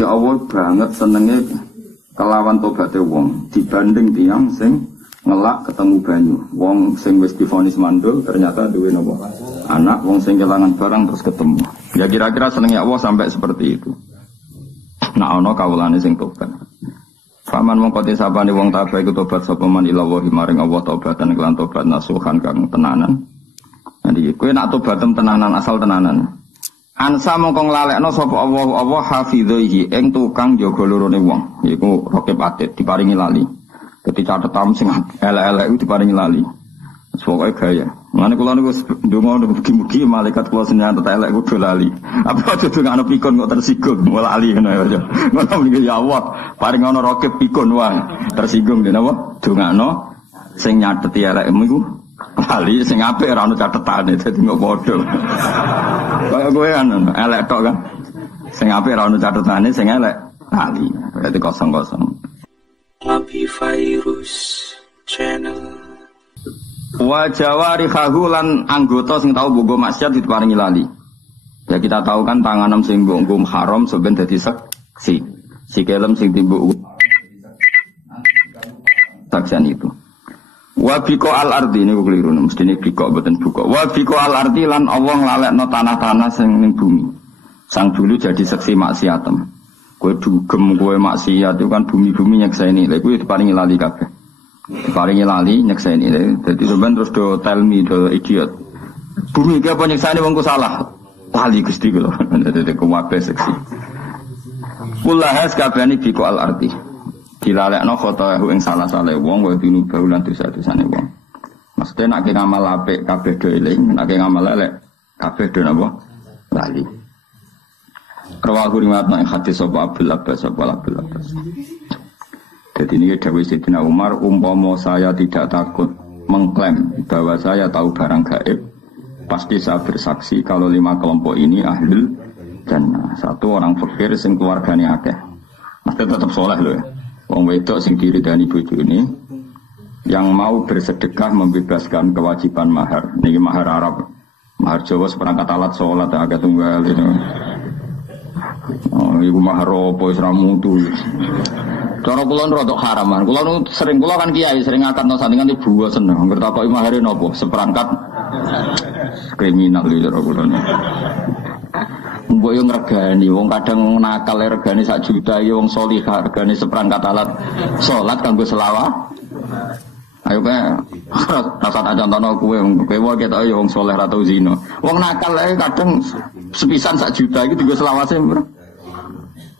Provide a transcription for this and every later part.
Jadi Allah banget senengnya kelawan tobaté wong dibanding tiyang sing ngelak ketemu banyu. Wong sing wis divonis mandul ternyata duwe napa? Anak, wong sing kelangan barang terus ketemu. Ya kira-kira senengnya Allah sampai seperti itu. Nah ana kawulane sing tobat. Faman mongko disapane wong tabah iku tobat sapa man ila wa maring Allah tobatan kelan tobat nasuhan kang tenanan. Jadi kowe nak tobat tenanan asal tenanan. Ansa mongko nglalekno sapa Allah hafidhihi ing tukang jaga lorone wong. Iku rokib atit diparingi lali. Dadi catetam sing elek-elek iku diparingi lali. Pokoke gaya. Mane kula niku ndonga mugi-mugi malaikat kula senyan tetek elek kudu lali. Apa aja dongakno pikun kok tersinggung malah lali ngono ya. Ngono mriki ya Allah, paring ana rokib pikun wae tersinggung den apa? Dongakno sing nyateti elekmu iku lali sing apik ora ono catetane dadi kok padha. Kaya kowe kan elek tok kan. Sing apik ora ono catetane sing elek lali. Berarti kosong-kosong. Lampi Virus Channel. Wa jawarihahu lan anggota sing tau bogo maksiat diparingi lali. Ya kita tahu kan tanganem sing mbok haram sampeyan dadi seksi. Sikelem sing timbuk saksian itu. Wa biko al ardi niku keliru mestine biko mboten buka. Wa biko al ardi lan Allah nglalekno tanah-tanah sing ning bumi. Sang dulu jadi seksi maksiatem. Kowe dugem kowe maksiat itu kan bumi-bumi nyekseni. Lha kuwi diparingi lali kabeh. Diparingi lali nyekseni. Dadi sampean terus do tell me do idiot. Bumi iki apa nyekseni wong ku salah. Lali Gusti kula. Dadi kuwabe seksi. Kulahas kabehane biko al ardi. Dilalekno khotohu ing salah-salah wong wa dinu baulan dosa-dosane wong. Mesti nek ngamal apik kabeh do eling, nek ngamal elek kabeh do napa? Lali. Rawahu riwayat hadis sapa Abdul Abbas sapa Abdul Abbas. Jadi ini dawuh Sayyidina Umar, umpama saya tidak takut mengklaim bahwa saya tahu barang gaib, pasti saya bersaksi kalau 5 kelompok ini ahlul jannah. 1 orang fakir sing keluargane akeh. Mesti tetap saleh lho ya. Wong wedok sing diridani bojone yang mau bersedekah membebaskan kewajiban mahar. Niki mahar Arab. Mahar Jawa seperangkat alat salat agak tunggal itu. Oh, iku mahar apa wis ra mutu. Cara kula rodok haraman. Kula kan kiai sering ngakatno sandingan ibu seneng. Ngerti takoki mahare napa? Seperangkat kriminal iki cara kula. Mbok yo ngregani wong kadang nakal regane 1 juta ya wong salihah regane seperangkat alat salat kanggo selawat. Ayo kae rasa tak contohno kowe wae ketok ya wong saleh ra tau zina. Wong nakal ae kadang sepisan 1 juta iki dienggo selawase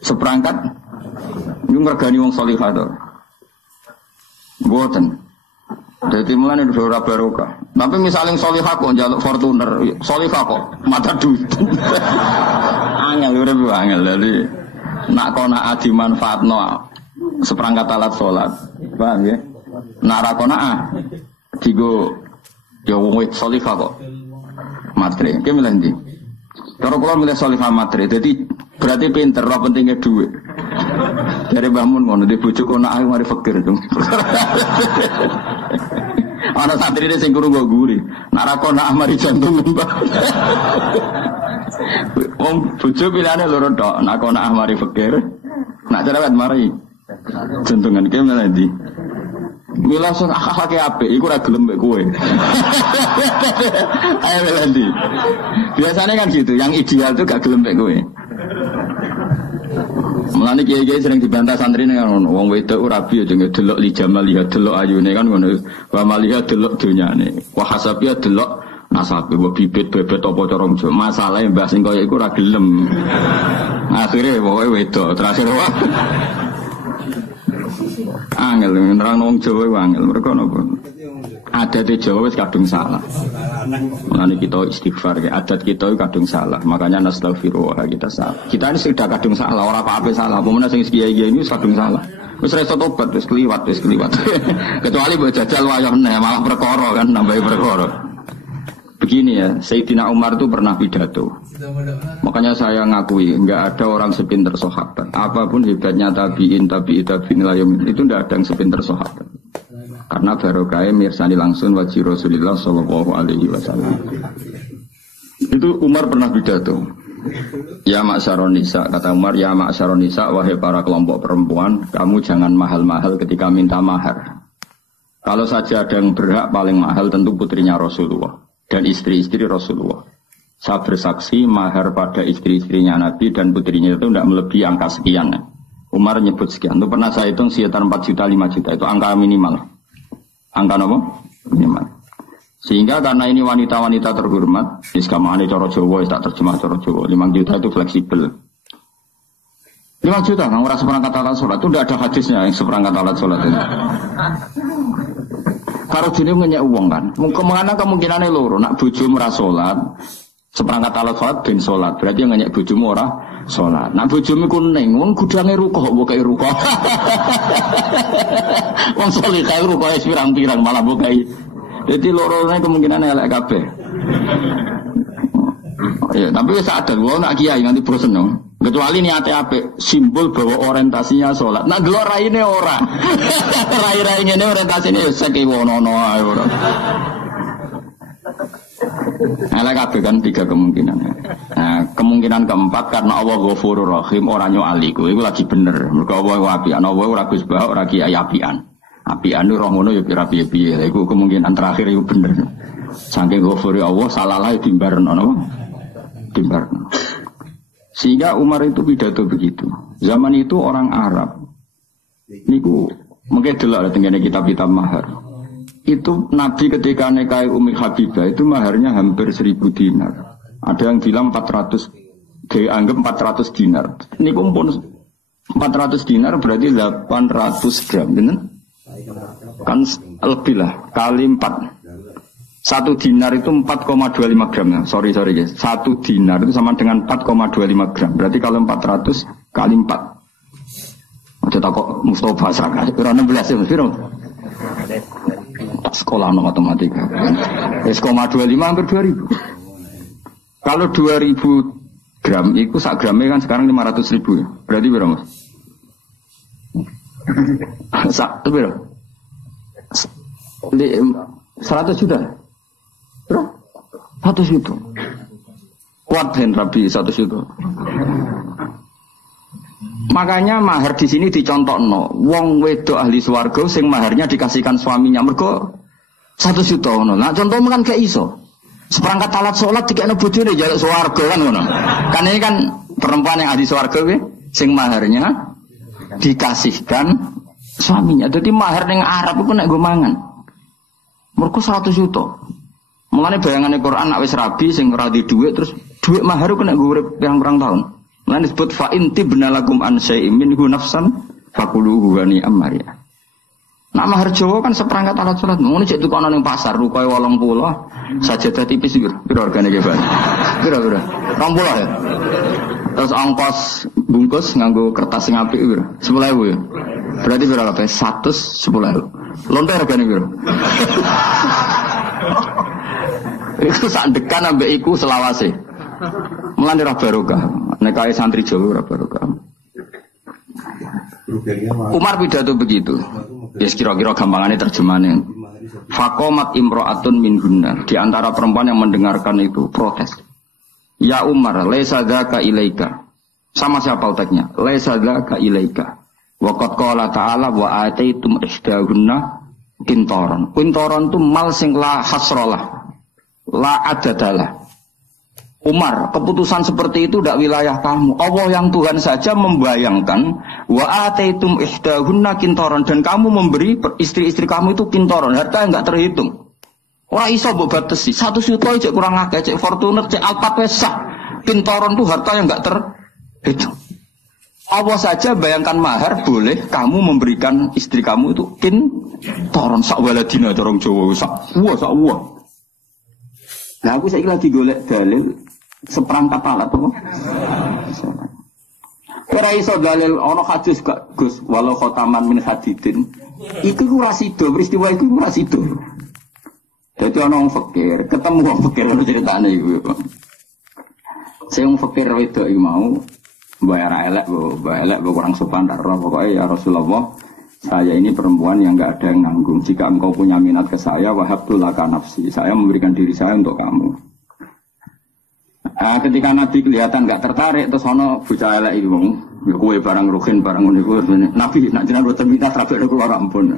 seperangkat yo ngregani wong salihah to. Mboten. Jadi mulane ora barokah. Tapi misalnya salihah kok njaluk Fortuner, salihah kok mata duit. Angel urip angel dadi nak kona adi manfaatno seperangkat alat salat. Paham ya? Nak ra kona digo ya wong salihah kok. Matre, ki milih ndi? Cara kula milih salihah matre. Dadi berarti pinter, ora pentingnya duit. Dari bangun ngono di bojo kono ae mari fakir dong. Ana santri ini sing krungu guri. Nak ra kono mari jantung mbah. Wong bojo pilihane loro tok. Nak kono mari fakir. Nak cerewet mari jantungan ki malah ndi. Mila sak akake apik iku ora gelem mek kowe. Ayo Melandi. Biasanya kan gitu, yang ideal tuh gak gelem mek kowe. Mulane kiai-kiai sering dibantah santri ning ngono, wong wedok ora rabi aja ngedelok li jamal lihat delok ayune kan ngono. Wa maliha delok donyane. Wa hasabiya delok nasabe wa bibit bebet apa cara njo. Masalahe mbah sing kaya iku ora gelem. Akhire pokoke wedok terakhir wae. Angel nerang wong Jawa wae angel. Mergo napa? Adat Jawa wis kadung salah. Mulane kita istighfar ya, adat kita kadung salah. Makanya nastaghfirullah kita salah. Kita ini sudah kadung salah, ora apa-apa salah. Pemenang sing kiai-kiai ini kadung salah. Wis reso tobat, wis kliwat. Kecuali mbok jajal wayah neh malah perkara kan nambahi perkara. Begini ya, Sayyidina Umar itu pernah pidato. Makanya saya ngakui, enggak ada orang sepinter sahabat. Apapun hebatnya tabi'in layum, itu enggak ada yang sepinter sahabat. Karena barokahnya mirsani langsung wajib Rasulullah sallallahu alaihi wasallam. Itu Umar pernah pidato. Ya ma'syaron nisa, kata Umar, ya ma'syaron nisa, wahai para kelompok perempuan, kamu jangan mahal-mahal ketika minta mahar. Kalau saja ada yang berhak paling mahal tentu putrinya Rasulullah dan istri-istri Rasulullah. Saya bersaksi mahar pada istri-istrinya Nabi dan putrinya itu tidak melebihi angka sekian. Umar nyebut sekian. Itu pernah saya hitung sekitar 4 juta, 5 juta. Itu angka minimal. Angka apa? Minimal. Sehingga karena ini wanita-wanita terhormat, iskamane cara Jawa, tak terjemah cara Jawa, 5 juta itu fleksibel. 5 juta, nggak merasa seperangkat alat sholat, itu tidak ada hadisnya yang seperangkat alat sholat itu. Kalau jenis ngenyek uang kan, kemana kemungkinannya loro, nak bojo merasa sholat, seperangkat alat sholat ben sholat, berarti yang ngenyek bojomu ora sholat. Nak bojomu kuning, wong gudangnya rukoh, bukai rukoh. Wong sholat kayak rukoh pirang-pirang malah bukai. Jadi lorone kemungkinan elek kabeh. Ya, tapi wis sadar wae nak kiai nganti bosen no. Kecuali niate apik, simbol bahwa orientasinya salat. Nak delok raine ora. Rai-rai ngene orientasine wis sekewono ae ora. Elek kabeh kan 3 kemungkinan. Nah, kemungkinan keempat karena Allah Ghafurur Rahim ora nyoali iku lagi bener. Mergo Allah apian, Allah ora Gus Bah, ora kiai apian. Apian itu roh ngono ya piye-piye. Iku kemungkinan terakhir itu bener. Saking Ghafuri Allah salalah dimbarno napa? Dimbarno. Sehingga Umar itu pidato begitu. Zaman itu orang Arab niku mungkin delok tengene kitab-kitab mahar. Itu Nabi ketika nikahi Ummi Habibah itu maharnya hampir 1000 dinar. Ada yang bilang 400, dianggap 400 dinar. Niku pun 400 dinar berarti 800 gram, bener? Kan lebih lah, kali 4. 1 dinar itu 4,25 gram. Sorry guys. 1 dinar itu sama dengan 4,25 gram. Berarti kalau 400 kali 4. Aja takut Mustafa Saka. Kira 16 ya, Mas. Sekolah no matematika. 1,25 hampir 2000. Kalau 2000 gram itu sak gramnya kan sekarang 500.000 ya. Berarti berapa, Mas? Sak itu berapa? 100 juta. Berapa? 100 juta. Kuat ben Rabi 100 juta. Makanya mahar di sini dicontohno. Wong wedok ahli swarga sing maharnya dikasihkan suaminya mergo 100 juta ngono. Nah contoh kan gak iso. Seperangkat alat sholat dikene bojone njaluk swarga kan ngono. Kan ini kan perempuan yang ahli swarga kuwi sing maharnya dikasihkan suaminya. Jadi mahar ning Arab iku nek nggo mangan. Mergo 100 juta. Mulane bayangane Quran nek wis rabi sing ora di dhuwit terus dhuwit mahar ku nek nggo urip pirang-pirang tahun. Mulane disebut fa inti binalakum an syai'in minhu nafsan fakuluhu wa ni'amariya. Nak mahar Jawa kan seperangkat alat salat. Ngono cek tukono ning pasar rukoe 80, sajadah tipis piro regane ge, Pak? Piro? 20 ya. Terus ongkos bungkus nganggo kertas sing apik piro? 10.000 ya. Berarti piro kabeh? 110.000. Lonte regane piro? Itu sak dekan ambek iku selawase. Mulane ora barokah. Nek kae santri Jawa ora barokah. Umar pidato begitu. Ya kira-kira gampangannya terjemahannya. Fakomat imro'atun min hunna. Di antara perempuan yang mendengarkan itu protes. Ya Umar, laisa dzaka ilaika. Sama siapa letaknya? Laisa dzaka ilaika. Wa qad qala ta'ala wa ataitum ihdahunna qintaran. Qintaran itu mal sing la hasralah. La adadalah. Umar, keputusan seperti itu tidak wilayah kamu. Allah yang Tuhan saja membayangkan wa ataitum ihdahunna qintaran dan kamu memberi istri-istri kamu itu qintaran, harta yang enggak terhitung. Ora iso mbok batesi. 1 juta cek kurang akeh, cek Fortuner, cek Alphard wis sah. Qintaran itu harta yang enggak terhitung. Allah saja bayangkan mahar boleh kamu memberikan istri kamu itu qintaran sak waladina dorong Jawa sak uwa. Nah aku saiki lagi golek dalil seperangkat alat apa? Ora iso dalil ana hadis gak Gus walau khotaman min hadidin. Iku ora sida, peristiwa iku ora sida. Dadi ana wong fakir, ketemu wong fakir ono ceritane iku. Sing wong fakir wedok iki mau bayar elek kurang sopan darah pokoke ya Rasulullah. Saya ini perempuan yang enggak ada yang nanggung. Jika engkau punya minat ke saya, wahabtu laka nafsi. Saya memberikan diri saya untuk kamu. Nah, ketika Nabi kelihatan gak tertarik, terus ono bocah elek iki wong, ya kowe barang ruhin barang ngene kuwi. Nabi nak jenengan boten minta trafik keluar ampun.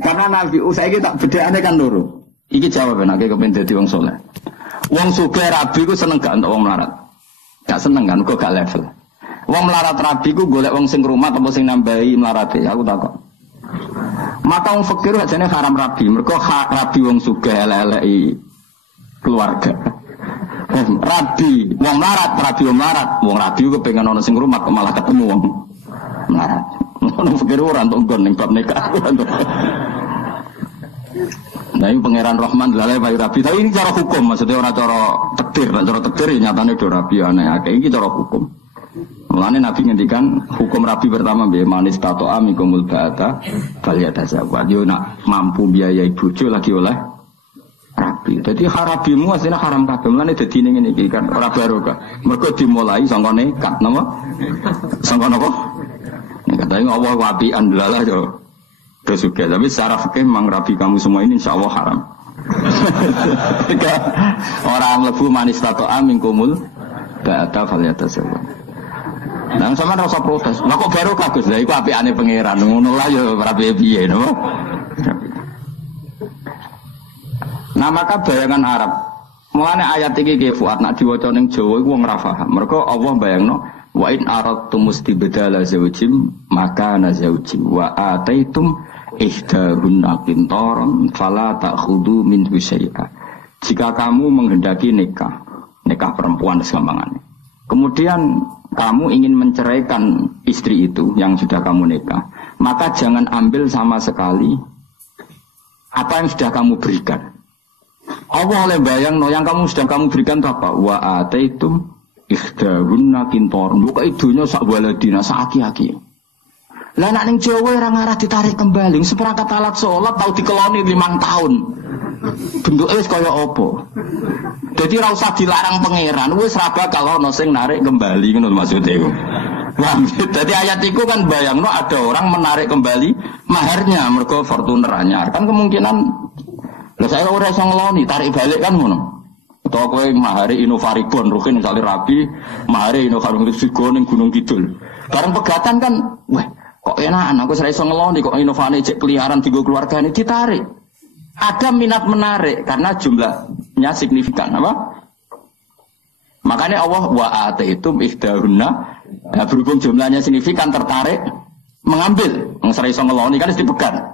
Karena Nabi saiki tak bedakane kan loro. Iki jawaban nek kepen dadi wong saleh. Wong sugih rabi ku seneng gak entuk wong melarat. Gak seneng kan kok gak level. Wong melarat rabi ku golek wong sing rumat apa sing nambahi melarate, aku takok. Maka wong fakir ajane haram rabi, mergo rabi wong sugih elek-eleki keluarga. Rabi, wong melarat, wong rabi ku pengen ana sing rumat malah ketemu wong melarat. Wong fakir ora entuk nggon ning bab nikah. Nah ini pangeran Rahman lalai bayi rabi, tapi ini cara hukum, maksudnya orang cara takdir, cara takdir nyatanya do rabi aneh, ini cara hukum. Mulanya Nabi ngendikan hukum rabi pertama biaya manis tato amikumul ba'ata baliyata zawad. Yo nak mampu biayai bojo lagi oleh rabi. Jadi harabimu aslinya haram kabeh. Mulane dadi ngene iki kan ora barokah. Mergo dimulai sangka nekat napa? Sangka napa? Nek katanya Allah wapian delalah yo. Kesuka, tapi secara fikih memang rabi kamu semua ini insya Allah haram. Orang lebu manis tato amikumul ba'ata baliyata zawad. Nah, sama rasa protes. Lah kok baru kagus lah iku apikane pangeran. Ngono lah ya ora piye-piye napa. Nah, maka bayangan Arab. Mulane ayat iki nggih Fuad nak diwaca ning Jawa iku wong ora paham. Mergo Allah bayangno wa in aradtum mustibdala zawjim maka nazawjim wa ataitum ihdahunna qintaran fala ta'khudhu minhu syai'a. Jika kamu menghendaki nikah perempuan segampangannya. Kemudian kamu ingin menceraikan istri itu yang sudah kamu nikah, maka jangan ambil sama sekali apa yang sudah kamu berikan. Allah oleh bayang yang sudah kamu berikan itu apa? Wa ataitum ihdahunna qintaran. Buka idunya sak waladina sak aki-aki. Lah nek ning Jawa ora ngarah ditarik kembali, seperangkat alat salat tau dikeloni 5 tahun. Bentuke wis kaya apa? Dadi ora usah dilarang pangeran, wis ra bakal ana sing narik kembali ngono maksude iku. Dadi ayat iku kan bayangno ada orang menarik kembali maharnya mergo Fortuner anyar. Kan kemungkinan lha saya ora iso ngeloni, tarik balik kan ngono. Utawa kowe mahari Innovaribon rukin misalnya rabi, mahari Innovaribon ning Gunung Kidul. Bareng pegatan kan, wah kok enakan aku ora iso ngeloni kok Innovane cek peliharaan digo keluargane ditarik. Ada minat menarik karena jumlahnya signifikan apa? Makanya Allah wa ataitum ihdahunna, nah, berhubung jumlahnya signifikan tertarik mengambil, wong ora iso ngeloni kan wis dipegat.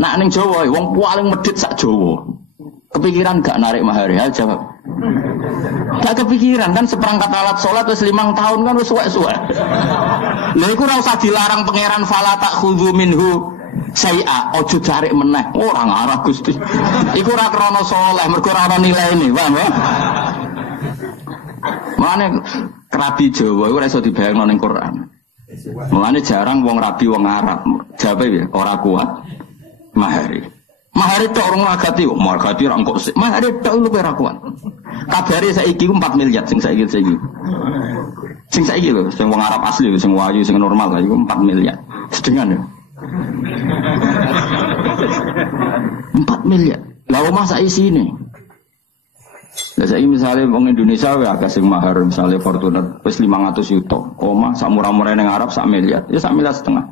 Nak ning Jawa wong paling medhit sak Jawa. Kepikiran gak narik mahar ya jawab. Gak kepikiran kan seperangkat alat sholat wis 5 tahun kan wis suwek-suwek. Lha iku ora usah dilarang pangeran fala ta'khudhu minhu syai'a, ojo cari meneh. Ora ngarah Gusti. Iku ora krana saleh, mergo ora ana nilaine, paham ya? Mane rabi Jawa iku ora iso dibayangno ning Quran. Mulane jarang wong rabi wong Arab. Jawabe ya ora kuat mahari. Mahari tok orang agati, margati ra kok sik. Mahari tok lu ora kuat. Kabare saiki ku 4 miliar sing saiki. Sing saiki lho, sing wong Arab asli, sing wayu, sing normal iku 4 miliar. Sedengan ya. 4 miliar. Lah omah sak isine. Lah saiki misale wong Indonesia wae akeh sing mahar misale Fortuner wis 500 juta. Omah sak murah-murah ning Arab sak miliar. Ya sak miliar setengah.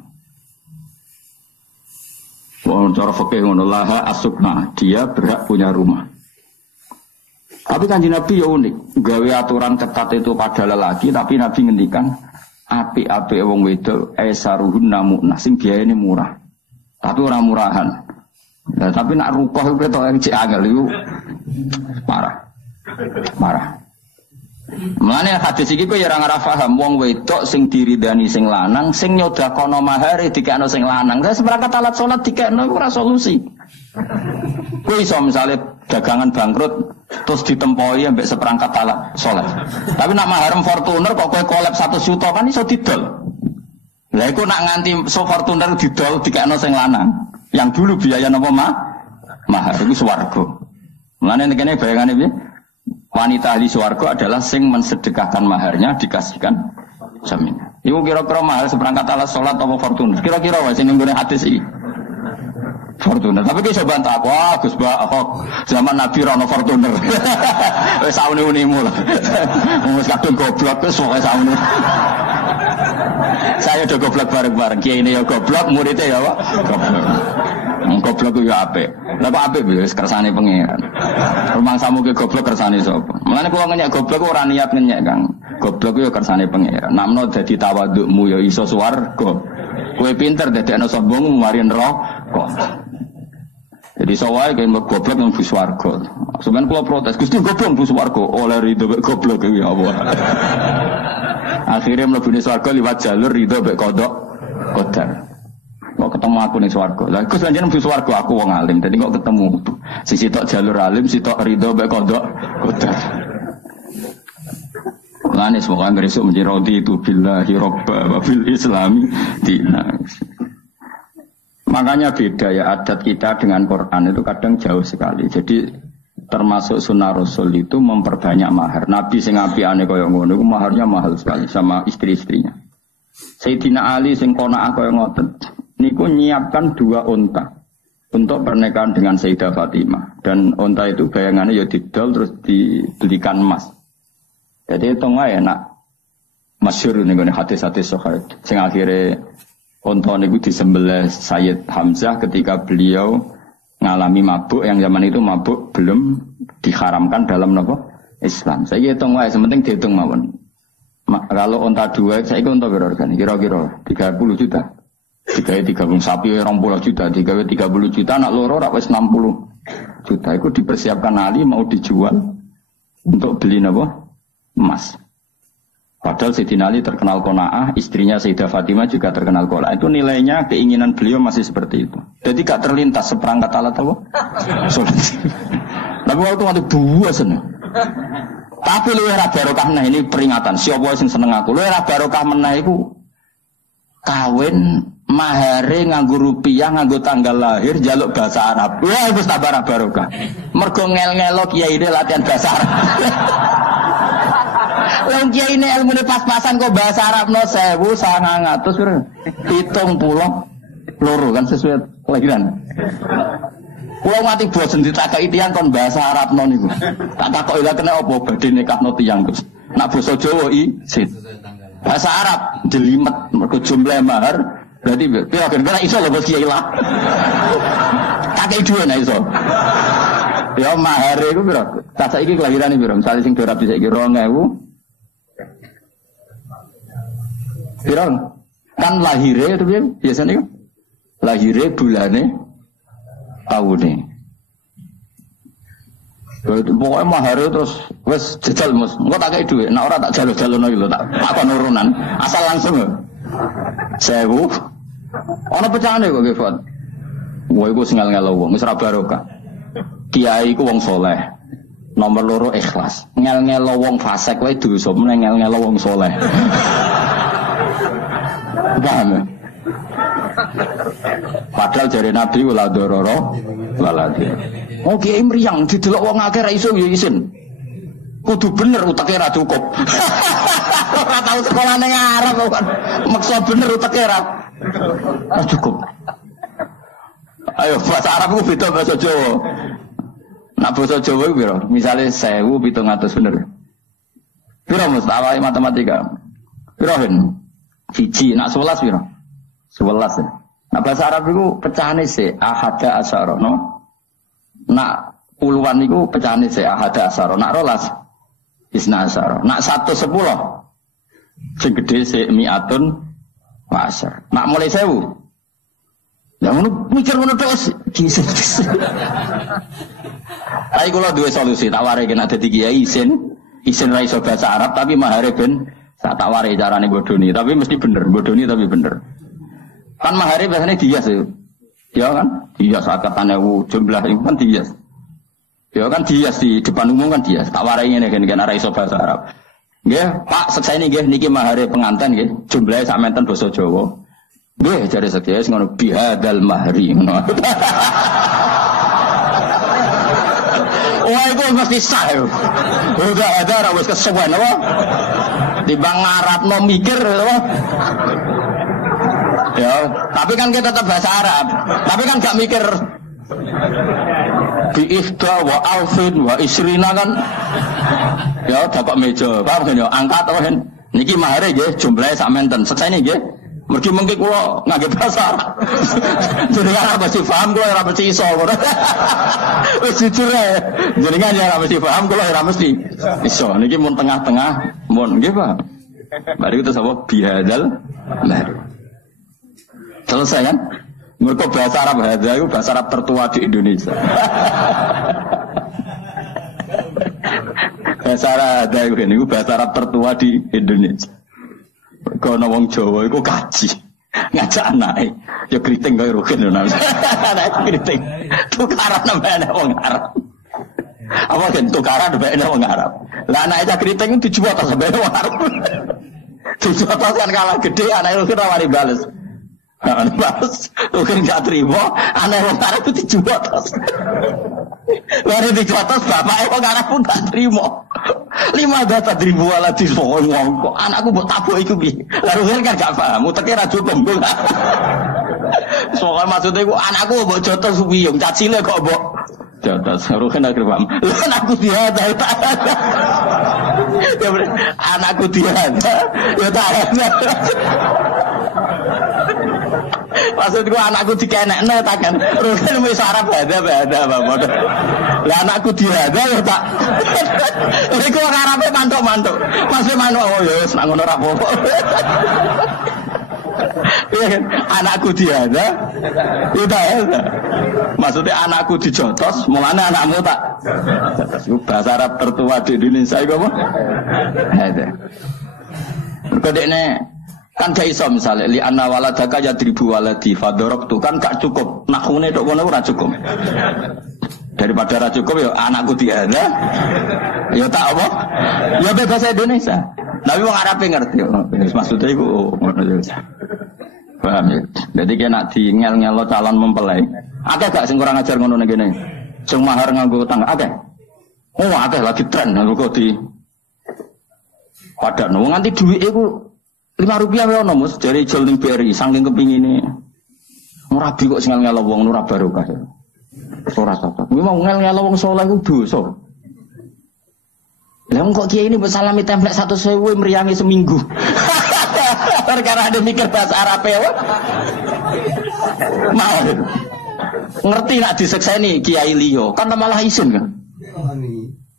Wong cara fikih ngono laha asukna, dia berhak punya rumah. Tapi Kanjeng Nabi ya unik, gawe aturan ketat itu pada lelaki, tapi Nabi ngendikan apik-apik wong wedok aisaruhunna mu'nah, sing biayane murah. Tapi ora murahan. Nah, tapi nak rukoh iku ketok cek angel iku parah. Mulane hadis iki kowe ya ora ngarah paham wong wedok sing diridani sing lanang sing nyodakono mahare dikekno sing lanang. Terus seperangkat alat salat dikekno iku ora solusi. Kowe iso misale dagangan bangkrut terus ditempoi ambek seperangkat alat salat. Tapi nak mahar Fortuner kok kowe kolab 1 juta kan iso didol. Lah iku nak nganti so Fortuner didol dikekno sing lanang. Yang dulu biaya napa mahar iku swarga. Mulane kene bayangane piye? Wanita ahli swarga adalah sing mensedekahkan maharnya dikasihkan jaminan. Iku kira-kira mahar seperangkat alat salat apa Fortuner. Kira-kira wae sing nggone hadis iki. Fortuner. Tapi dia coba bantah, wah Gus Ahok zaman Nabi Rono Fortuner. Wes sauni-unimu lah. Wes kadung goblok wis pokoke sauni. Saya udah goblok bareng-bareng. Kiai ini ya goblok, muridnya ya apa? Goblok. Goblok itu ya apik. Lah kok apik wis kersane pangeran. Rumang samu ke goblok kersane sapa? Mulane kula ngenyek goblok ora niat ngenyek, Kang. Goblok yo kersane pangeran. Namno dadi tawadukmu ya iso swarga. Kowe pinter dadekno sombongmu mari neraka. Jadi sawai kayak goblok yang bus warga. Sebenarnya kalau protes, Gusti goblok bus warga. Oleh ridho bek goblok ya Allah. Akhirnya mlebu swarga liwat jalur ridho bek kodok kodar. Kok ketemu aku ning swarga. Lah Gus lanjene bus warga aku wong alim. Dadi kok ketemu sisi tok jalur alim, sisi tok ridho bek kodok kodar. Lane semoga besok menjadi rodi itu billahi robba wa bil islami dina. Makanya beda ya adat kita dengan Quran itu kadang jauh sekali. Jadi termasuk sunnah Rasul itu memperbanyak mahar. Nabi sing apikane kaya ngono iku maharnya mahal sekali sama istri-istrinya. Sayyidina Ali sing qanaah kaya ngoten niku nyiapkan 2 unta untuk pernikahan dengan Sayyidah Fatimah. Dan unta itu bayangannya ya didol terus dibelikan emas. Jadi itu wae enak. Masyhur niku hadis-hadis sahih sing akhire unta niku disembelih Sayyid Hamzah ketika beliau ngalami mabuk yang zaman itu mabuk belum diharamkan dalam nopo Islam. Saya hitung wae, sementing dihitung mawon. Kalau unta 2, saya unta berapa kan? Kira-kira 30 juta. Digawe 30 sapi 20 juta, digawe 30 juta anak loro rak wis 60 juta. Itu dipersiapkan Ali mau dijual untuk beli nopo? Emas. Padahal Sayyidina Ali terkenal qanaah, istrinya Sayyidah Fatimah juga terkenal qanaah. Itu nilainya keinginan beliau masih seperti itu. Jadi gak terlintas seperangkat alat apa? Tapi waktu buasen. Tapi lu ora barokah nah ini peringatan. Siapa sing seneng aku? Lu ora barokah meneh iku kawin mahare nganggo rupiah, nganggo tanggal lahir, njaluk bahasa Arab. Wah wis tak barokah. Mergo ngel-ngelo kiyaine latihan bahasa Arab. Wong kiai ini ilmu ini pas-pasan kok bahasa Arab no 1970 loro kan sesuai kelahiran. Kulo mati bosen ditakoki tiyang kon bahasa Arab no niku. Tak takoki lha kena apa badhe nikahno tiyang Gus. Nak basa Jawa isin. Bahasa Arab jelimet mergo jumlah mahar berarti pira kira iso lho bos kiai lah. Kakek dua nek iso. Ya mahar iku pira? Tak saiki kelahirane pira? Misale sing do rabi saiki 2000 Pirang kan lahirnya itu biasanya kan lahirnya bulannya tahunnya. Pokoknya maharnya terus wes jajal mus, enggak tak kayak duit, nak orang tak jalur-jalur lagi lo tak penurunan, asal langsung lo. 1000, orang pecahan kok Gifat. Wah itu singal-ngal wong, misra barokah. Kiai ku wong soleh, nomor loro ikhlas. Ngel-ngel wong fasik wae dosa, meneh ngel-ngel wong soleh. Paham ya? Padahal jari Nabi wala dororo wala dir. Oh kiai mriyang didelok wong akeh ra iso ya isin. Kudu bener uteke ra cukup. Ora tau sekolah ning Arab kok. Maksa bener uteke ra cukup. Ayo bahasa Arab ku beda bahasa Jawa. Nak bahasa Jawa iku piro? Misale 1700 bener. Piro mustawai matematika? Piro hen? Siji, nak 11 piro? 11 ya. Nah bahasa Arab itu pecahane se ahada asyara, no? Nak puluhan itu pecahane se ahada asyara, nak rolas isna asyara. Nak 110 sing gede se mi'atun wasyar. Nak mulai 1000 ya ngono mikir ngono terus kisah. Tapi kalau dua solusi tak warai kena dadi kiai isin ra iso bahasa Arab tapi mahare ben tak warai carane bodoni, tapi mesti bener, bodoni tapi bener. Kan mahari biasanya dihias ya. Ya kan? Dihias akatane jumlah itu kan dihias. Ya kan dihias di depan umum kan dihias. Tak warai ngene kan ora iso bahasa Arab. Nggih, Pak, sekseni nggih niki mahari pengantin nggih. Jumlahe sak menten basa Jawa. Nggih, jare sekies ngono bihadal mahri ngono. Wah, itu mesti sah. Udah ada wis kesuwen apa? Timbang ngarapno mikir apa? Ya, tapi kan kita tetap bahasa Arab. Tapi kan gak mikir bi ihda wa alfin wa isrina kan. Ya, dapat meja. Paham kan ya? Angkat apa kan? Niki mahare nggih jumlahe sak menten. Seksane nggih. Mergi mengki kula ngangge bahasa Arab. Jenengan apa sih paham kula ora mesti iso ngono. Wis jujur ae. Jenengan ya ora mesti paham kula ora mesti iso. Niki mun tengah-tengah mun nggih, Pak. Mari kita sama bihadzal. Nah. Selesai kan? Mereka bahasa Arab hadza itu bahasa Arab tertua di Indonesia. Bahasa Arab hadza itu bahasa Arab tertua di Indonesia. Kalau wong Jawa itu kaji ngajak anake ya kriting kaya rugen lho nang. Anak kriting. Tukaran namanya wong Arab. Apa kan tukaran namanya wong Arab. Lah anak itu kriting itu dijual ta sampe wong Arab. Dijual ta kan kalah gede anak itu ora wani bales. Bales rugen gak terima anak wong Arab itu dijual ta. Mari dijual ta bapake wong Arab pun gak terima. 500 ribu ala dispoin ngongko anakku mbok tabuk iku piye lha kan gak paham uteke ra cukup soal maksudnya iku anakku mbok jotos wiyung cacile kok mbok jotos rugen akhir paham lha anakku diada ya anakku diada ya tak maksudku anakku dikenekne ta kan rugen wis Arab ada Bapak lah anakku diada ya tak iku Arabe mantuk-mantuk masih manuk oh ya wis ngono ora apa-apa anakku diada ya tak maksudnya anakku dijotos mulane anakmu tak bahasa Arab tertua di Indonesia iku apa ada kodene kan gak iso misalnya li anna waladaka yadribu waladi fadorabtu kan gak cukup nakune tok ngono ora cukup daripada ora cukup ya anakku diada ya tak apa ya bahasa Indonesia tapi wong Arabe ngerti maksudnya iku ngono ya paham ya jadi kena di ngel-ngelo calon mempelai akeh gak sing kurang ajar ngono ngene sing mahar nganggo utang akeh oh akeh lagi tren nganggo di padakno nganti dhuwit iku Rp5 wae ono Mus dari jol ning BRI saking kepingine. Ora rabi kok sing ngelo wong ora barokah. Ora cocok. Kuwi mau ngelo wong saleh ku dosa. Lah kok kiai ini mbok salami templek 100.000 meriangi seminggu. Perkara ada mikir bahasa Arab ya. Mau. Ngerti nak disekseni kiai liya, kan malah isin kan.